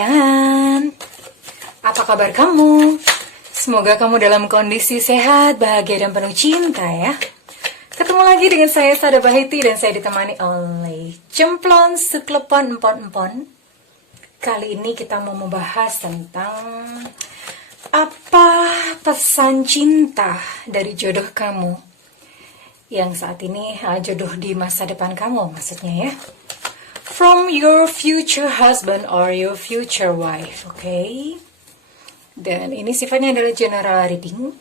kesayangan. Apa kabar kamu? Semoga kamu dalam kondisi sehat, bahagia, dan penuh cinta ya. Ketemu lagi dengan saya, Sada Bahiti, dan saya ditemani oleh Cemplon Suklepon Empon-Empon. Kali ini kita mau membahas tentang apa pesan cinta dari jodoh kamu yang saat ini jodoh di masa depan kamu maksudnya ya. From your future husband or your future wife, okay? Dan ini sifatnya adalah general reading.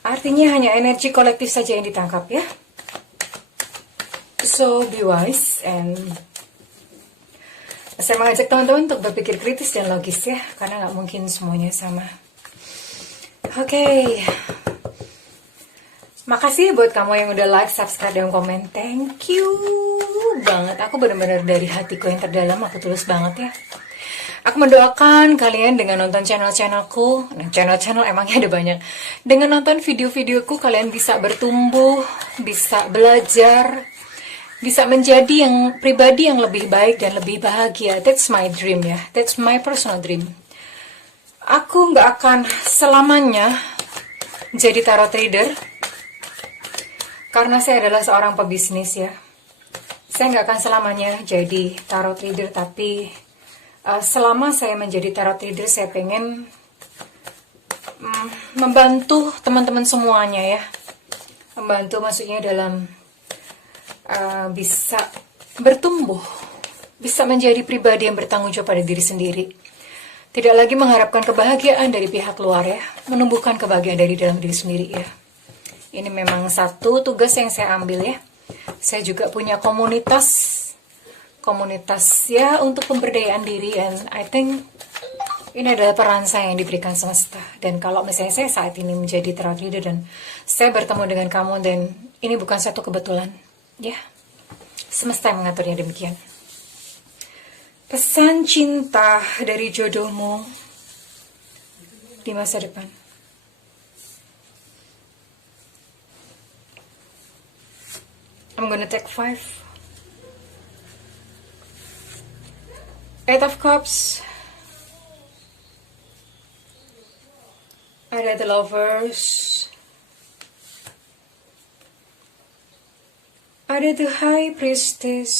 Artinya hanya energi kolektif saja yang ditangkap ya. So be wise and saya mengajak teman-teman untuk berpikir kritis dan logis ya, karena nggak mungkin semuanya sama. Oke. Makasih buat kamu yang udah like, subscribe, dan komen. Thank you banget. Aku benar-benar dari hatiku yang terdalam, aku tulus banget ya. Aku mendoakan kalian dengan nonton channel-channelku. Nah, channel-channel emangnya ada banyak. Dengan nonton video-videoku, kalian bisa bertumbuh, bisa belajar, bisa menjadi yang pribadi yang lebih baik dan lebih bahagia. That's my dream ya. That's my personal dream. Aku nggak akan selamanya jadi tarot reader. Karena saya adalah seorang pebisnis ya. Saya nggak akan selamanya jadi tarot reader, tapi selama saya menjadi tarot reader, saya pengen membantu teman-teman semuanya ya. Membantu maksudnya dalam bisa bertumbuh, bisa menjadi pribadi yang bertanggung jawab pada diri sendiri. Tidak lagi mengharapkan kebahagiaan dari pihak luar ya, menumbuhkan kebahagiaan dari dalam diri sendiri ya. Ini memang satu tugas yang saya ambil ya. Saya juga punya komunitas ya untuk pemberdayaan diri, and I think ini adalah peran saya yang diberikan semesta. Dan kalau misalnya saya saat ini menjadi tarot reader dan saya bertemu dengan kamu, dan ini bukan satu kebetulan ya. Semesta yang mengaturnya demikian. Pesan cinta dari jodohmu di masa depan. I'm gonna take 5. 8 of Cups. Ada the Lovers. Ada the High Priestess.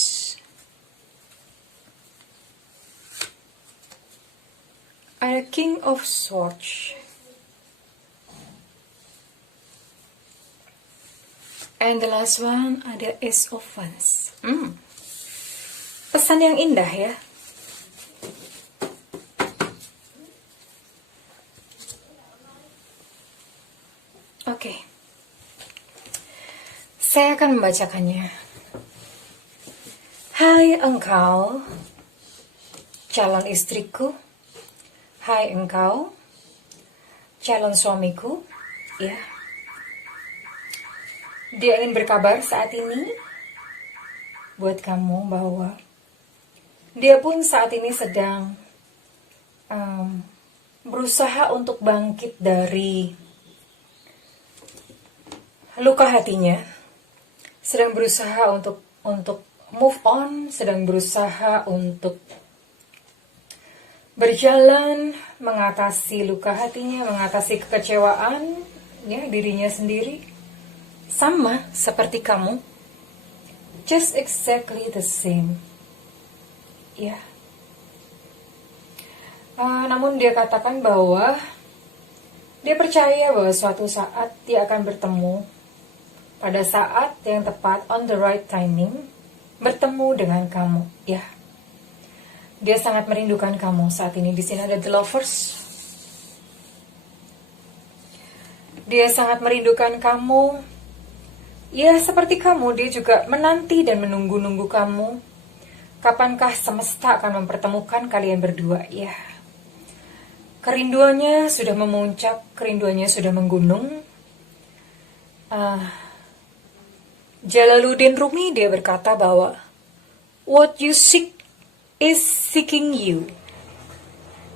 Ada King of Swords. And the last one ada Ace of Wands. Pesan yang indah ya. Oke. Saya akan membacakannya. Hai engkau, calon istriku. Hai engkau, calon suamiku. Ya. Dia ingin berkabar saat ini buat kamu bahwa dia pun saat ini sedang berusaha untuk bangkit dari luka hatinya, sedang berusaha untuk move on, sedang berusaha untuk berjalan mengatasi luka hatinya, mengatasi kekecewaan ya dirinya sendiri. Sama seperti kamu, just exactly the same, ya. Namun dia katakan bahwa dia percaya bahwa suatu saat dia akan bertemu pada saat yang tepat, on the right timing, bertemu dengan kamu, ya. Dia sangat merindukan kamu saat ini. Di sini ada the Lovers. Dia sangat merindukan kamu. Ya, seperti kamu, dia juga menanti dan menunggu-nunggu kamu. Kapankah semesta akan mempertemukan kalian berdua? Ya, kerinduannya sudah memuncak, kerinduannya sudah menggunung. Jalaluddin Rumi, dia berkata bahwa what you seek is seeking you.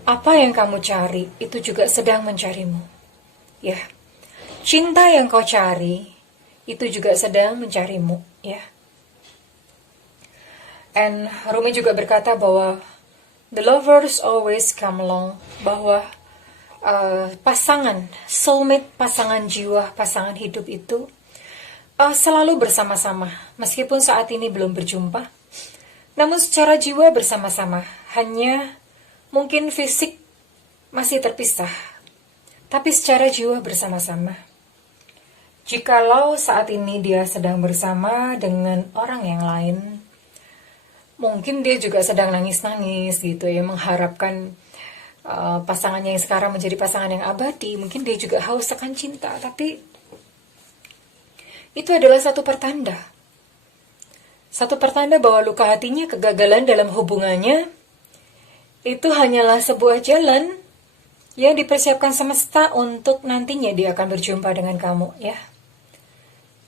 Apa yang kamu cari, itu juga sedang mencarimu. Ya, cinta yang kau cari itu juga sedang mencarimu, ya. And Rumi juga berkata bahwa The lovers always come along, bahwa pasangan, soulmate, pasangan jiwa, pasangan hidup itu selalu bersama-sama, meskipun saat ini belum berjumpa. Namun secara jiwa bersama-sama, hanya mungkin fisik masih terpisah, tapi secara jiwa bersama-sama. Jikalau saat ini dia sedang bersama dengan orang yang lain, mungkin dia juga sedang nangis-nangis gitu ya, mengharapkan pasangannya yang sekarang menjadi pasangan yang abadi. Mungkin dia juga haus akan cinta, tapi itu adalah satu pertanda. Satu pertanda bahwa luka hatinya, kegagalan dalam hubungannya, itu hanyalah sebuah jalan yang dipersiapkan semesta untuk nantinya dia akan berjumpa dengan kamu, ya.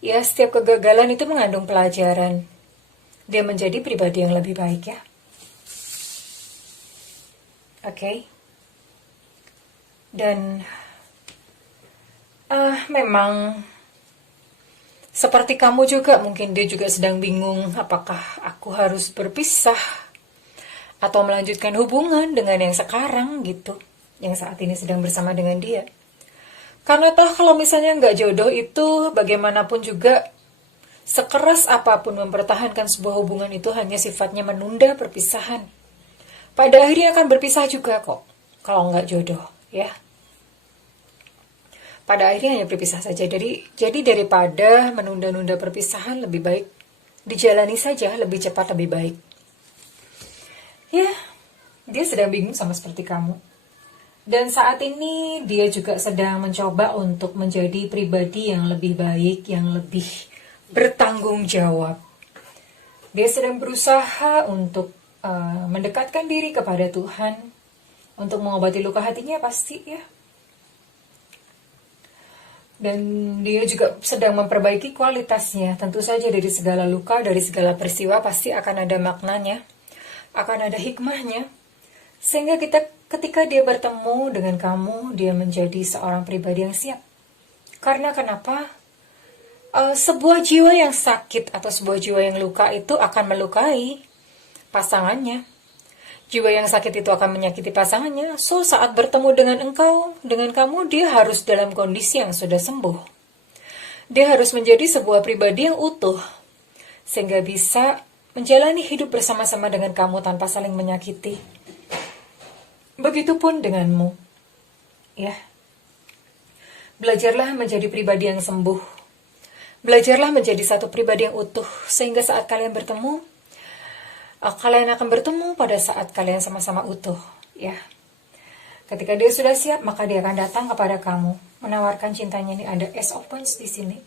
Ya, setiap kegagalan itu mengandung pelajaran. Dia menjadi pribadi yang lebih baik, ya. Oke. Dan memang seperti kamu juga, mungkin dia juga sedang bingung, apakah aku harus berpisah atau melanjutkan hubungan dengan yang sekarang gitu, yang saat ini sedang bersama dengan dia. Karena toh kalau misalnya nggak jodoh itu, bagaimanapun juga, sekeras apapun mempertahankan sebuah hubungan itu hanya sifatnya menunda perpisahan. Pada akhirnya akan berpisah juga kok, kalau nggak jodoh, ya. Pada akhirnya hanya berpisah saja. Jadi daripada menunda-nunda perpisahan, lebih baik dijalani saja, lebih cepat lebih baik. Ya, dia sedang bingung sama seperti kamu. Dan saat ini dia juga sedang mencoba untuk menjadi pribadi yang lebih baik, yang lebih bertanggung jawab. Dia sedang berusaha untuk mendekatkan diri kepada Tuhan, untuk mengobati luka hatinya pasti, ya. Dan dia juga sedang memperbaiki kualitasnya. Tentu saja dari segala luka, dari segala peristiwa pasti akan ada maknanya, akan ada hikmahnya. Sehingga ketika dia bertemu dengan kamu, dia menjadi seorang pribadi yang siap. Karena kenapa? Sebuah jiwa yang sakit atau sebuah jiwa yang luka itu akan melukai pasangannya. Jiwa yang sakit itu akan menyakiti pasangannya. So, saat bertemu dengan kamu, dia harus dalam kondisi yang sudah sembuh. Dia harus menjadi sebuah pribadi yang utuh, sehingga bisa menjalani hidup bersama-sama dengan kamu tanpa saling menyakiti. Begitupun denganmu, ya. Belajarlah menjadi pribadi yang sembuh. Belajarlah menjadi satu pribadi yang utuh, sehingga saat kalian bertemu, kalian akan bertemu pada saat kalian sama-sama utuh, ya. Ketika dia sudah siap, maka dia akan datang kepada kamu, menawarkan cintanya. Ini ada Ace of Wands di sini.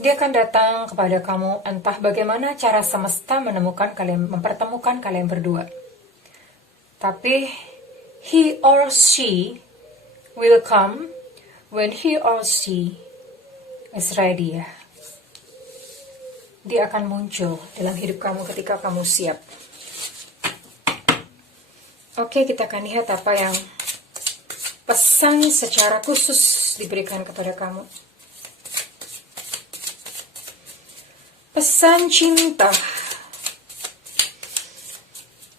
Dia akan datang kepada kamu, entah bagaimana cara semesta mempertemukan kalian berdua. Tapi he or she will come when he or she is ready, ya. Dia akan muncul dalam hidup kamu ketika kamu siap. Oke, kita akan lihat apa yang pesan secara khusus diberikan kepada kamu. Pesan cinta.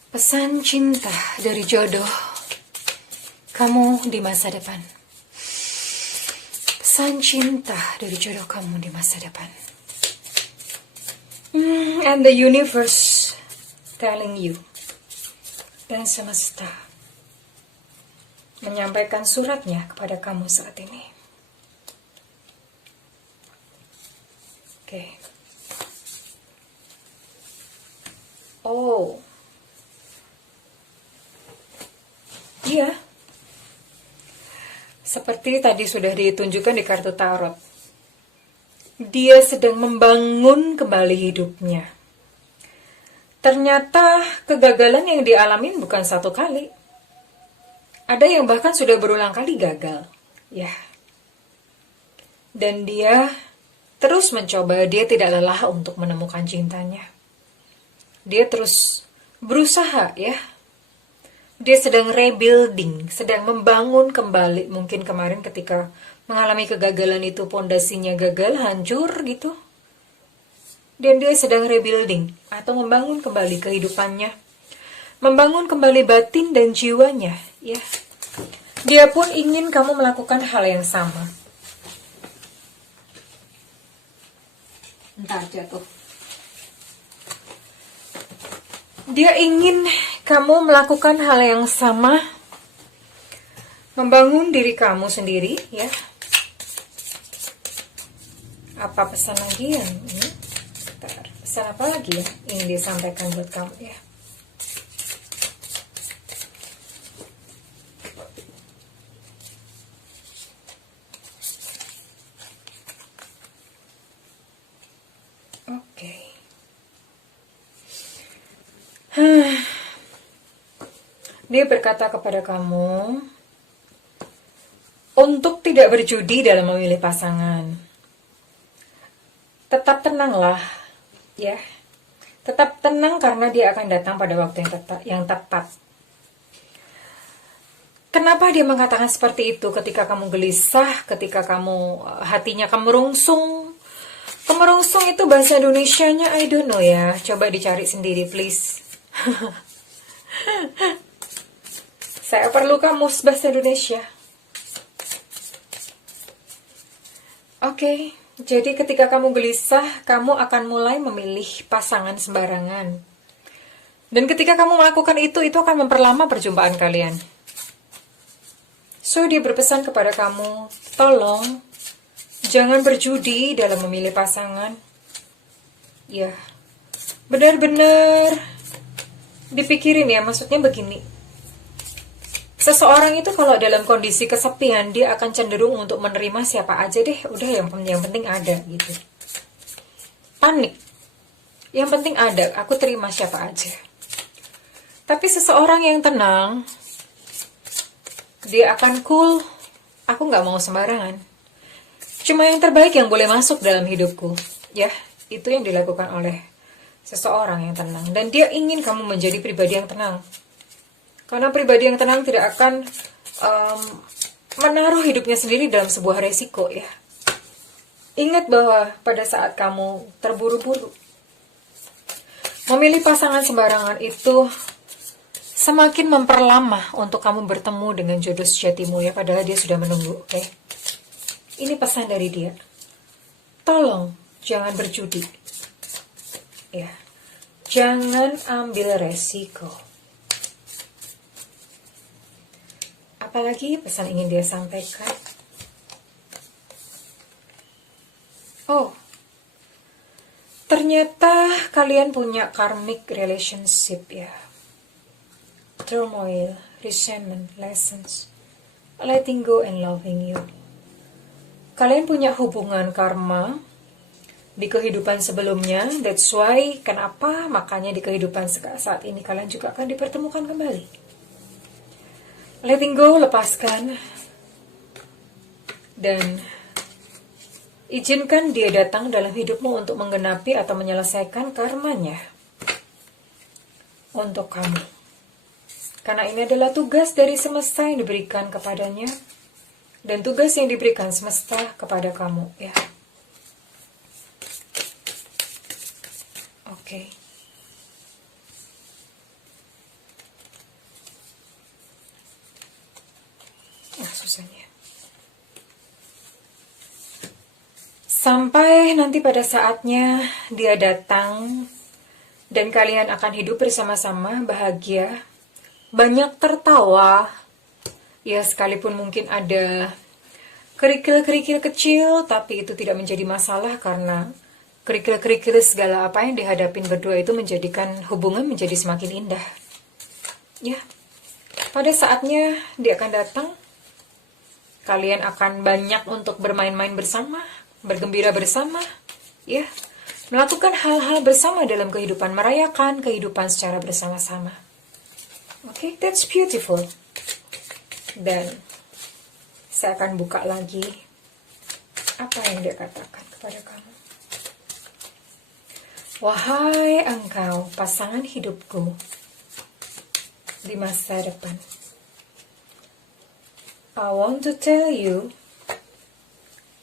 Pesan cinta dari jodoh kamu di masa depan. Pesan cinta dari jodoh kamu di masa depan. And the universe telling you, dan semesta menyampaikan suratnya kepada kamu saat ini. Oke. Oh. Iya. Seperti tadi sudah ditunjukkan di kartu tarot. Dia sedang membangun kembali hidupnya. Ternyata kegagalan yang dialami bukan satu kali. Ada yang bahkan sudah berulang kali gagal. Ya. Dan dia terus mencoba, dia tidak lelah untuk menemukan cintanya. Dia terus berusaha, ya. Dia sedang rebuilding, sedang membangun kembali. Mungkin kemarin ketika mengalami kegagalan itu pondasinya gagal, hancur gitu. Dan dia sedang rebuilding atau membangun kembali kehidupannya. membangun kembali batin dan jiwanya, ya. Dia pun ingin kamu melakukan hal yang sama. Entar jatuh. Dia ingin kamu melakukan hal yang sama, membangun diri kamu sendiri, ya. Apa pesan lagi yang ini? Bentar, pesan apa lagi ya ingin disampaikan buat kamu, ya? Oke. Dia berkata kepada kamu untuk tidak berjudi dalam memilih pasangan. Tetap tenanglah, ya. Tetap tenang karena dia akan datang pada waktu yang tepat. Kenapa dia mengatakan seperti itu ketika kamu gelisah, ketika kamu hatinya kemerungsung? Kemerungsung itu bahasa Indonesianya I don't know ya. Coba dicari sendiri please. Saya perlu kamus bahasa Indonesia. Oke, jadi ketika kamu gelisah, kamu akan mulai memilih pasangan sembarangan. Dan ketika kamu melakukan itu akan memperlama perjumpaan kalian. So, dia berpesan kepada kamu, tolong, jangan berjudi dalam memilih pasangan. Ya, benar-benar dipikirin ya, maksudnya begini. Seseorang itu kalau dalam kondisi kesepian, dia akan cenderung untuk menerima siapa aja deh. Udah yang penting ada gitu. Panik. Yang penting ada, aku terima siapa aja. Tapi seseorang yang tenang, dia akan cool. Aku nggak mau sembarangan. Cuma yang terbaik yang boleh masuk dalam hidupku. Ya, itu yang dilakukan oleh seseorang yang tenang. Dan dia ingin kamu menjadi pribadi yang tenang. Karena pribadi yang tenang tidak akan menaruh hidupnya sendiri dalam sebuah resiko, ya. Ingat bahwa pada saat kamu terburu-buru, memilih pasangan sembarangan itu semakin memperlama untuk kamu bertemu dengan jodoh sejatimu, ya. Padahal dia sudah menunggu, oke? Ini pesan dari dia. Tolong, jangan berjudi. Ya. Jangan ambil resiko. Apalagi pesan ingin dia sampaikan? Oh, ternyata kalian punya karmic relationship, ya. Turmoil, resentment, lessons, letting go and loving you. Kalian punya hubungan karma di kehidupan sebelumnya. That's why, kenapa makanya di kehidupan saat ini kalian juga akan dipertemukan kembali. Letting go, lepaskan. Dan izinkan dia datang dalam hidupmu untuk menggenapi atau menyelesaikan karmanya untuk kamu. Karena ini adalah tugas dari semesta yang diberikan kepadanya. Dan tugas yang diberikan semesta kepada kamu, ya. Oke. Susahnya. Sampai nanti pada saatnya dia datang dan kalian akan hidup bersama-sama bahagia, banyak tertawa, ya sekalipun mungkin ada kerikil-kerikil kecil, tapi itu tidak menjadi masalah karena kerikil-kerikil segala apa yang dihadapin berdua itu menjadikan hubungan menjadi semakin indah. Ya, pada saatnya dia akan datang. Kalian akan banyak untuk bermain-main bersama, bergembira bersama, ya. Melakukan hal-hal bersama dalam kehidupan, merayakan kehidupan secara bersama-sama. Oke, that's beautiful. Dan saya akan buka lagi apa yang dia katakan kepada kamu. Wahai engkau, pasangan hidupku di masa depan. I want to tell you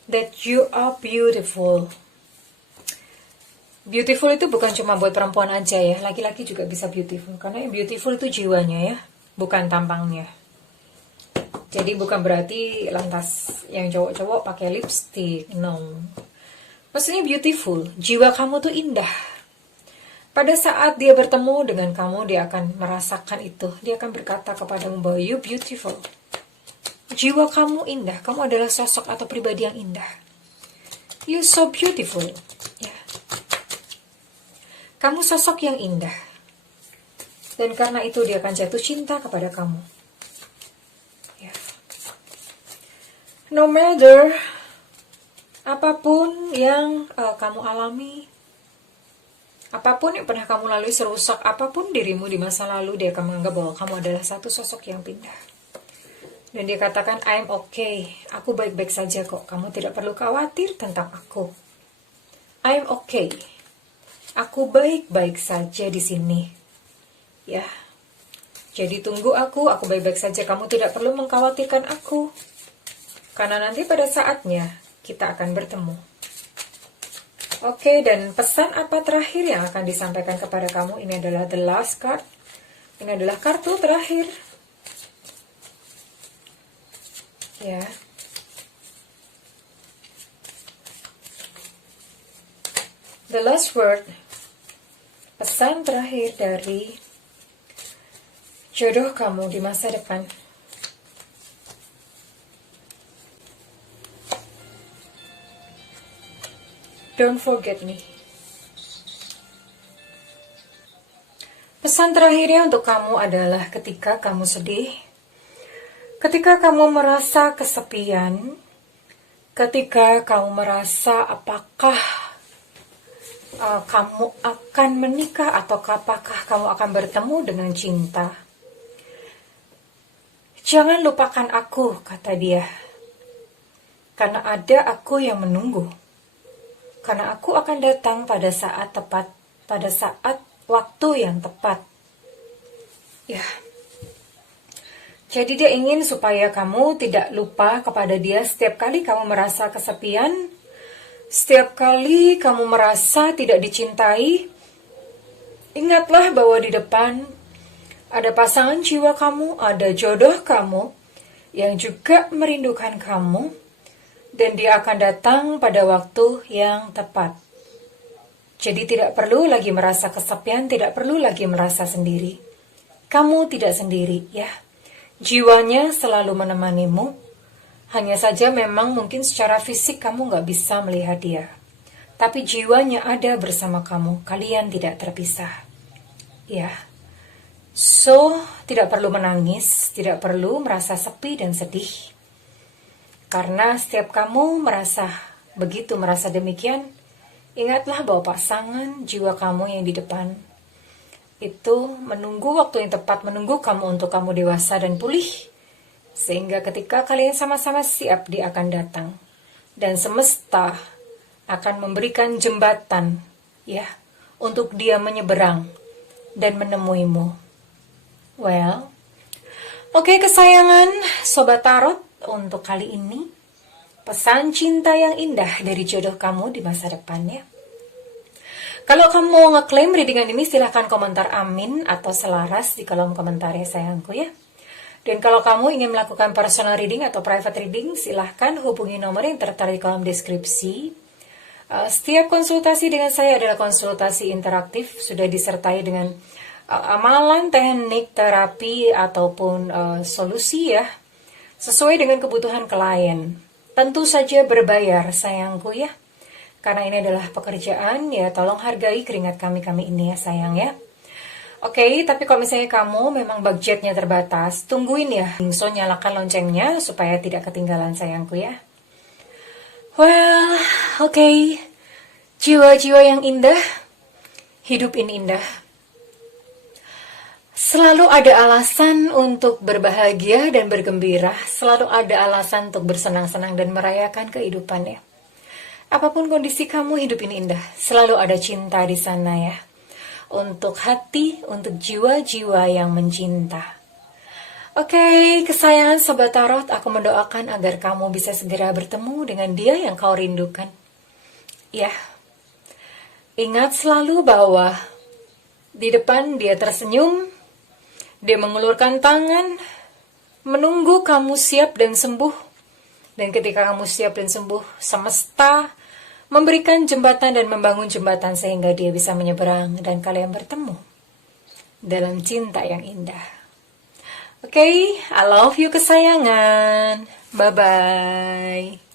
that you are beautiful. Beautiful itu bukan cuma buat perempuan aja ya, laki-laki juga bisa beautiful. Karena yang beautiful itu jiwanya ya, bukan tampangnya. Jadi bukan berarti lantas yang cowok-cowok pakai lipstick, no. Maksudnya beautiful, jiwa kamu tuh indah. Pada saat dia bertemu dengan kamu, dia akan merasakan itu. Dia akan berkata kepadamu bahwa you beautiful. Jiwa kamu indah, kamu adalah sosok atau pribadi yang indah. You so beautiful. Ya. Kamu sosok yang indah. Dan karena itu dia akan jatuh cinta kepada kamu. Ya. No matter apapun yang kamu alami, apapun yang pernah kamu lalui, serusak apapun dirimu di masa lalu, dia akan menganggap bahwa kamu adalah satu sosok yang pindah. Dan dia katakan, I'm okay, aku baik-baik saja kok, kamu tidak perlu khawatir tentang aku. I'm okay, aku baik-baik saja di sini. Ya, jadi tunggu aku baik-baik saja, kamu tidak perlu mengkhawatirkan aku. Karena nanti pada saatnya, kita akan bertemu. Oke, dan pesan apa terakhir yang akan disampaikan kepada kamu? Ini adalah the last card. Ini adalah kartu terakhir. Ya. The last word. Pesan terakhir dari jodoh kamu di masa depan. Don't forget me. Pesan terakhirnya untuk kamu adalah ketika kamu sedih, ketika kamu merasa kesepian, ketika kamu merasa apakah kamu akan menikah atau apakah kamu akan bertemu dengan cinta. Jangan lupakan aku, kata dia. Karena ada aku yang menunggu. Karena aku akan datang pada saat tepat, pada saat waktu yang tepat. Ya. Jadi dia ingin supaya kamu tidak lupa kepada dia setiap kali kamu merasa kesepian, setiap kali kamu merasa tidak dicintai. Ingatlah bahwa di depan ada pasangan jiwa kamu, ada jodoh kamu yang juga merindukan kamu. Dan dia akan datang pada waktu yang tepat. Jadi tidak perlu lagi merasa kesepian, tidak perlu lagi merasa sendiri. Kamu tidak sendiri, ya. Jiwanya selalu menemanimu. Hanya saja memang mungkin secara fisik kamu gak bisa melihat dia. Tapi jiwanya ada bersama kamu. Kalian tidak terpisah. Ya. So, tidak perlu menangis, tidak perlu merasa sepi dan sedih. Karena setiap kamu merasa demikian, ingatlah bahwa pasangan jiwa kamu yang di depan itu menunggu waktu yang tepat, menunggu kamu untuk kamu dewasa dan pulih. Sehingga ketika kalian sama-sama siap, dia akan datang. Dan semesta akan memberikan jembatan, ya, untuk dia menyeberang dan menemuimu. Well, oke, kesayangan Sobat Tarot. Untuk kali ini, pesan cinta yang indah dari jodoh kamu di masa depannya. Kalau kamu mau ngeklaim readingan ini, silahkan komentar amin atau selaras di kolom komentar ya sayangku ya. Dan kalau kamu ingin melakukan personal reading atau private reading, silahkan hubungi nomor yang tertera di kolom deskripsi. Setiap konsultasi dengan saya adalah konsultasi interaktif, sudah disertai dengan amalan, teknik, terapi, ataupun solusi ya. Sesuai dengan kebutuhan klien. Tentu saja berbayar sayangku ya. Karena ini adalah pekerjaan ya, tolong hargai keringat kami ini ya sayang ya. Oke, tapi kalau misalnya kamu memang budgetnya terbatas, tungguin ya. So, nyalakan loncengnya supaya tidak ketinggalan sayangku ya. Well, oke. Jiwa-jiwa yang indah, hidup ini indah. Selalu ada alasan untuk berbahagia dan bergembira. Selalu ada alasan untuk bersenang-senang dan merayakan kehidupannya. Apapun kondisi kamu, hidup ini indah. Selalu ada cinta di sana ya. Untuk hati, untuk jiwa-jiwa yang mencinta. Oke, kesayangan Sobat Tarot, aku mendoakan agar kamu bisa segera bertemu dengan dia yang kau rindukan. Ya, Ingat selalu bahwa di depan dia tersenyum, dia mengulurkan tangan, menunggu kamu siap dan sembuh. Dan ketika kamu siap dan sembuh, semesta memberikan jembatan dan membangun jembatan sehingga dia bisa menyeberang dan kalian bertemu dalam cinta yang indah. Oke, I love you kesayangan. Bye-bye.